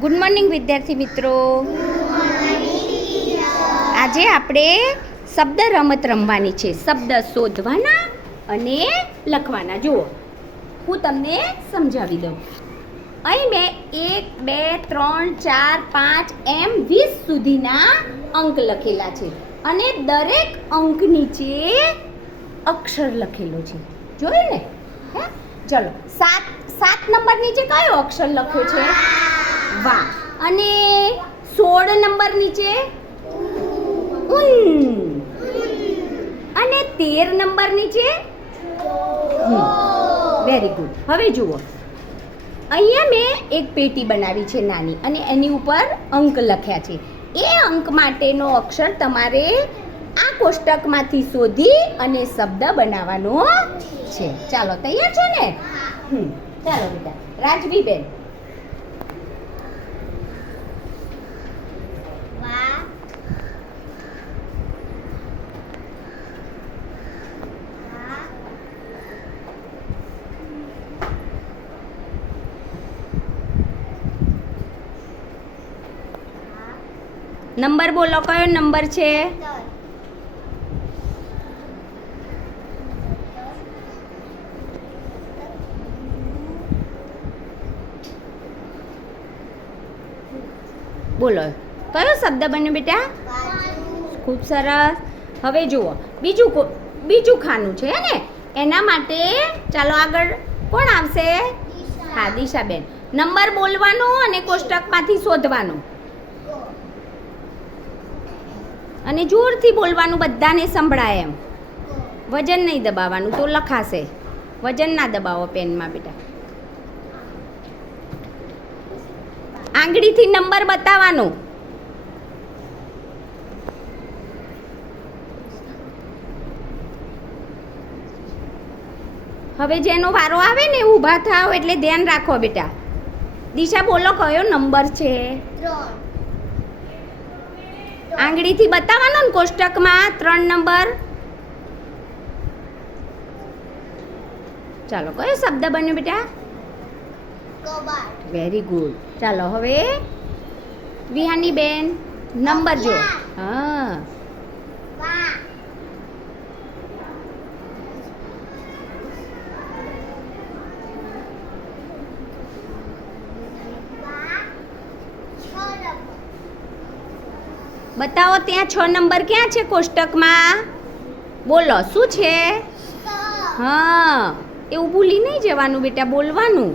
Good morning વિદ્યાર્થી મિત્રો. આજે આપણે શબ્દ રમત રમવાની છે. શબ્દ શોધવાના અને લખવાના. જુઓ, હું તમને સમજાવી દઉં. અહીં મેં એક, બે, ત્રણ, ચાર, પાંચ, એમ વીસ સુધીના અંક લખેલા છે. અને દરેક અંક નીચે અક્ષર લખેલો છે. જોયું ને? હે? ચલો, સાત સાત નંબર નીચે કયો અક્ષર લખ્યો છે? વાહ. અને સોળ નંબર નીચે ઉન. અને તેર નંબર નીચે વેરી ગુડ હવે જુઓ. અહીંયા મેં એક પેટી બનાવી છે નાની અને એની ઉપર અંક લખ્યા છે. એ અંક માટેનો અક્ષર તમારે આ કોષ્ટકમાંથી શોધી અને શબ્દ બનાવવાનો છે. ચાલો તૈયાર છો ને? ચાલો બેટા. રાજવી બેન નંબર બોલો કયો નંબર છે? બોલો કયો શબ્દ બન્યો બેટા? ખૂબ સરસ. હવે જુઓ બીજું બીજું ખાનું છે ને? એના માટે ચાલો આગળ કોણ આવશે? હા દિશાબેન. નંબર બોલવાનો અને કોષ્ટકમાંથી શોધવાનો. અને જોરથી બોલવાનું બધાને સંભળાય એમ. વજન નહીં દબાવવાનું, તો લખાશે. વજન ના દબાવો પેનમાં બેટા. આંગળીથી નંબર બતાવવાનો. હવે જેનો વારો આવે ને ઊભા થાવ એટલે ધ્યાન રાખો બેટા. દિશા બોલો, કયો નંબર છે? આંગળીથી બતાવવાનો ને કોષ્ટકમાં ત્રણ નંબર. ચાલો કયો શબ્દ બન્યો બેટા? વેરી ગુડ ચાલો હવે વિહાની બેન નંબર જો હા. બતાવો, ત્યાં છ નંબર ક્યાં છે કોષ્ટકમાં? બોલો, શું છે? હા, એવું ભૂલી નહીં જવાનું બેટા, બોલવાનું.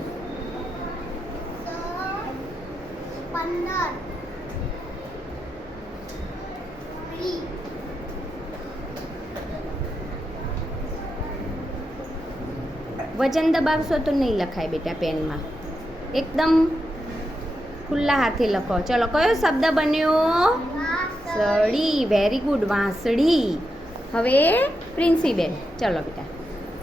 વજન દબાવશો તો નહીં લખાય બેટા પેનમાં. એકદમ ખુલ્લા હાથે લખો. ચલો, કયો શબ્દ બન્યો? સળી વેરી ગુડ વાંસળી. હવે પ્રિન્સીબેન, ચલો બેટા.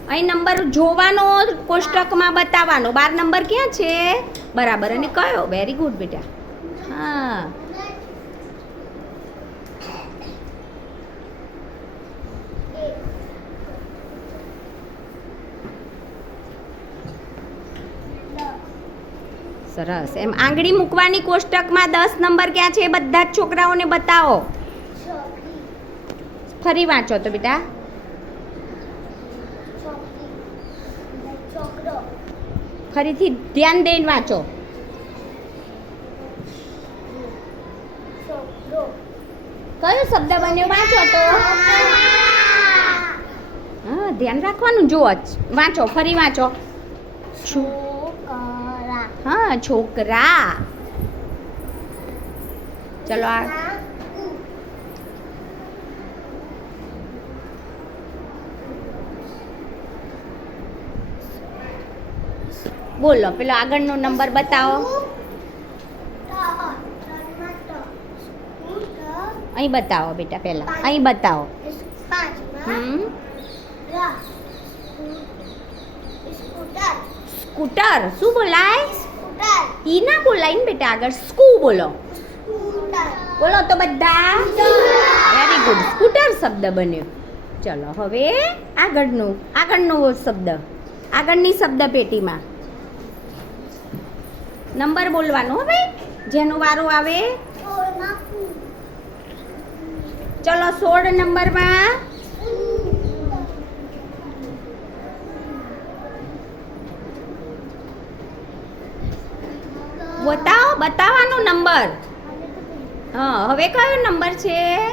અહીં નંબર જોવાનો કોષ્ટકમાં બતાવવાનો. બાર નંબર ક્યાં છે? બરાબર. અને કયો? વેરી ગુડ બેટા. હા. સરસ. એમ આંગળી મૂકવાની કોષ્ટકમાં દસ નંબર ક્યાં છે એ બધા જ છોકરાઓને બતાવો. ફરી વાંચો તો બેટા. ફરીથી ધ્યાન દઈને વાંચો. કયો શબ્દ બન્યો? વાંચો તો. હા, ધ્યાન રાખવાનું, જુઓ. વાંચો, ફરી વાંચો. હા છોકરા. ચલો આ. બોલો પેલો આગળનો નંબર બતાવો. અહીં બતાવો બેટા પહેલા. અહીં બતાવો. સ્કૂટર? શું બોલાય? ઈ ના બોલાઈને બેટા આગળ સ્કૂ બોલો. બોલો તો બધા. વેરી ગુડ સ્કૂટર શબ્દ બન્યો. ચલો હવે આગળનું આગળનો શબ્દ. આગળની શબ્દ પેટીમાં. નંબર બોલવાનો હવે. જેનો વારો આવે. ચલો સોળ નંબરમાં. બતાવો, બતાવવાનો નંબર. હા, હવે કયો નંબર છે?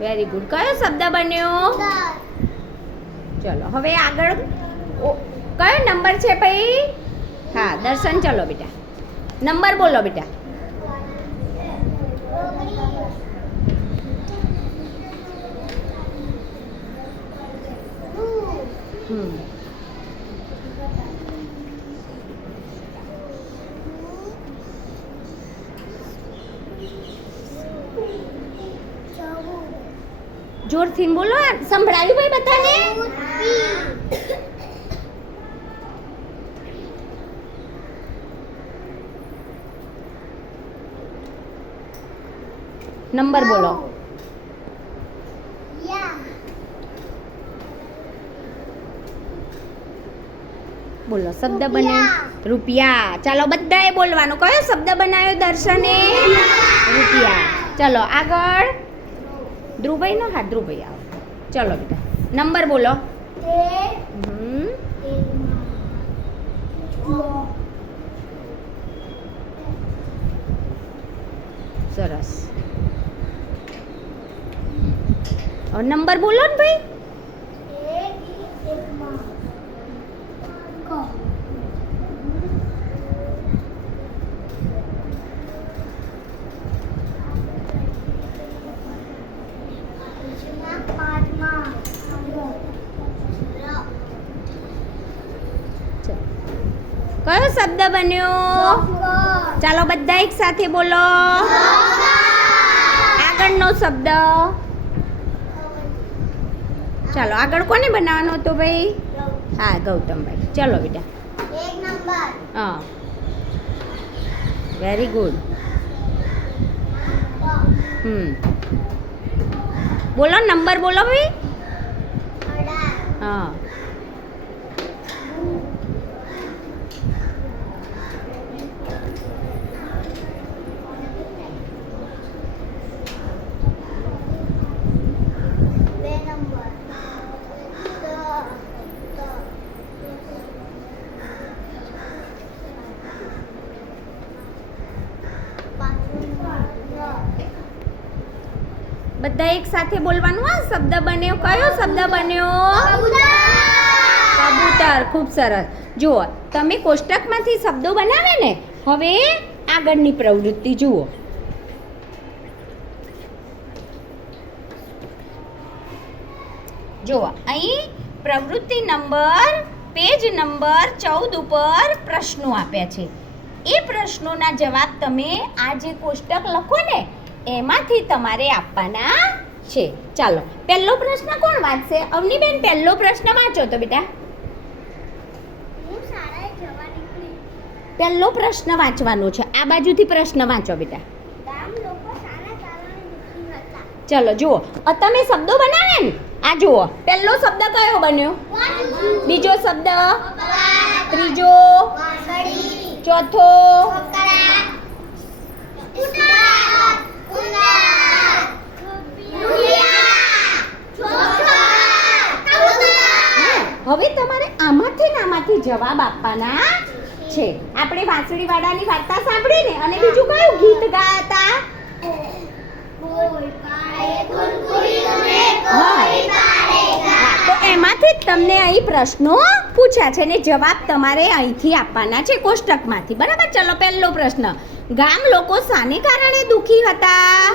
વેરી ગુડ કયો શબ્દ બન્યો? ચલો, હવે આગળ. કયો નંબર છે ભાઈ? હા, દર્શન, ચલો બેટા. નંબર બોલો બેટા. હમ. જોરથી બોલો સંભળાયું ભાઈ બધાને? નંબર બોલો. બોલો, શબ્દ બને. રૂપિયા. ચાલો, બધાએ બોલવાનું. કયો શબ્દ બનાવ્યો દર્શને? રૂપિયા. ચલો, આગળ. ધ્રુવભાઈ નો હા ધ્રુવભાઈ આવો. ચલો બેટા નંબર બોલો. સરસ. નંબર બોલો ને ભાઈ. કયો શબ્દ બન્યો? ચાલો બધા એક સાથે બોલો. આગળનો શબ્દ. ચાલો, આગળ કોને બનાવવાનો હતો ભાઈ? હા, ગૌતમભાઈ. ચલો બેટા. હા. Very good hmm. બોલો, નંબર બોલો ભાઈ. હા. બધા એક સાથે બોલવાનું? આ શબ્દ બન્યો. કયો શબ્દ બન્યો? કબૂતર. ખૂબ સરસ. જુઓ, તમે કોષ્ટકમાંથી શબ્દો બનાવે ને, હવે આગળની પ્રવૃત્તિ જુઓ. જુઓ, અહીં પ્રવૃત્તિ નંબર, પેજ નંબર ચૌદ ઉપર પ્રશ્નો આપ્યા છે. એ પ્રશ્નોના જવાબ તમે આ જે કોષ્ટક લખો ને એમાંથી તમારે આપવાના છે. ચાલો પહેલો પ્રશ્ન કોણ વાંચશે? અવનીબેન પહેલો પ્રશ્ન વાંચો તો બેટા. પહેલો પ્રશ્ન વાંચવાનો છે. આ બાજુથી પ્રશ્ન વાંચો બેટા. ચલો જુઓ. તમે શબ્દો બનાવ્યા ને? આ જુઓ. પહેલો શબ્દ કયો બન્યો? બીજો શબ્દ? ત્રીજો? ચોથો? હવે તમારે આમાંથી ને આમાંથી જવાબ આપવાના છે. આપણે વાંસળી વાળાની વાર્તા સાંભળી ને અને બીજું કયું ગીત ગાતા? હા, તો એમાંથી જ તમને અહીં પ્રશ્નો પૂછ્યા છે ને જવાબ તમારે અહીંથી આપવાના છે કોષ્ટકમાંથી. બરાબર? ચલો પહેલો પ્રશ્ન. ગામ લોકો શાને કારણે દુખી હતા?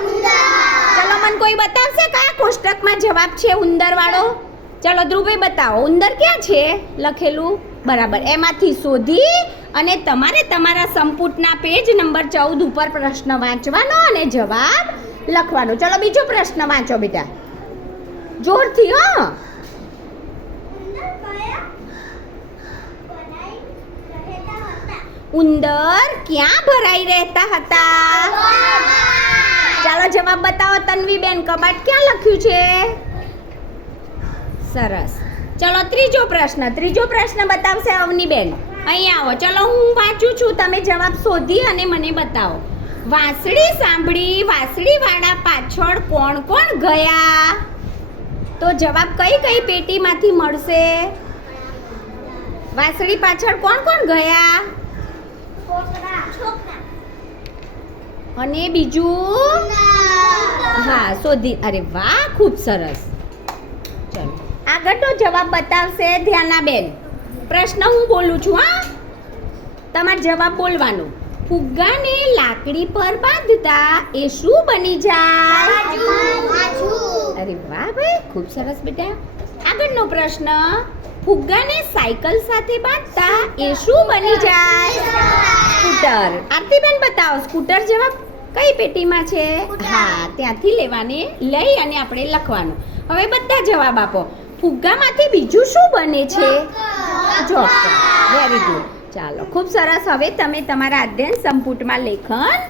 ચલો મને કોઈ બતાવશે કયા કોષ્ટકમાં જવાબ છે ઉંદર વાળો ચલો ધ્રુવભાઈ બતાવો. ઉંદર ક્યાં છે? લખેલું. બરાબર. એમાંથી શોધી અને તમારે તમારા સંપુટના પેજ નંબર ચૌદ ઉપર પ્રશ્ન વાંચવાનો અને જવાબ લખવાનો. ચલો બીજો પ્રશ્ન વાંચો બેટા. જોરથી હા. ઉંદર ક્યાં ભરાઈ રહેતા હતા? ચાલો જવાબ બતાવો, તન્વીબેન, કબાટ ક્યાં લખ્યું છે? સરસ. ચલો, ત્રીજો પ્રશ્ન ત્રીજો પ્રશ્ન બતાવશે અવનીબેન. અહીંયા આવો. ચલો, હું વાંચું છું. તમે જવાબ શોધી અને મને બતાવો. વાંસળી સાંભળી વાંસળી વાળા પાછળ કોણ કોણ ગયા? તો જવાબ કઈ કઈ પેટીમાંથી મળશે? વાંસળી પાછળ કોણ કોણ ગયા? અને બીજું? હા શોધી. અરે વાહ ખૂબ સરસ. ચલો. આગળનો જવાબ બતાવશે ધ્યાનાબેન. પ્રશ્ન હું બોલું છું હા? તમારે જવાબ બોલવાનો. ફુગ્ગાને લાકડી પર બાંધતા એ શું બની જાય? અરે વાહ ભાઈ ખૂબ સરસ બેટા. આગળનો પ્રશ્ન. ફુગ્ગાને સાયકલ સાથે બાંધતા એ શું બની જાય? સ્કૂટર. આરતીબેન બતાવો સ્કૂટર જવાબ કઈ પેટીમાં છે? હા ત્યાંથી લેવાને લઈ અને આપણે લખવાનું. હવે બધા જવાબ આપો. ફુગ્ગામાંથી બીજું શું બને છે? જોકર વેરી ગુડ ચાલો ખૂબ સરસ. હવે તમે તમારા અધ્યયન સંપુટમાં લેખન